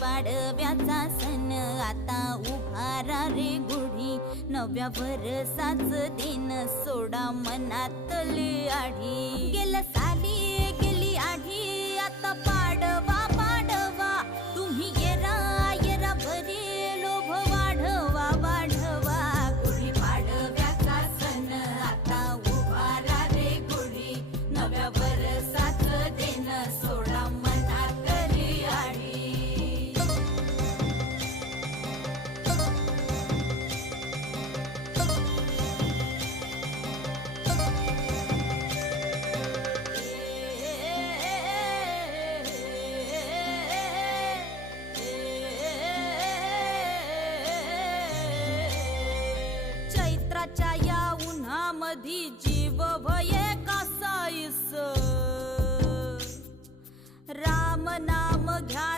पाडव्याचा सण आता उभारा रे गुढी, नव्या वर्षाच दिन सोडा मनातली आढी. गेल्या साली गेली आढी, आता पाडवा पाडवा, तुम्ही येरा येरा भरी लोभ वाढवा वाढवा. गुढी पाडव्याचा सण आता उभारा रे गुढी, नव्या वर्षाच दिन सोडा मनातली आढी. चैत्राच्या या उन्हामधी जीव भये कासाईस, राम नाम घ्या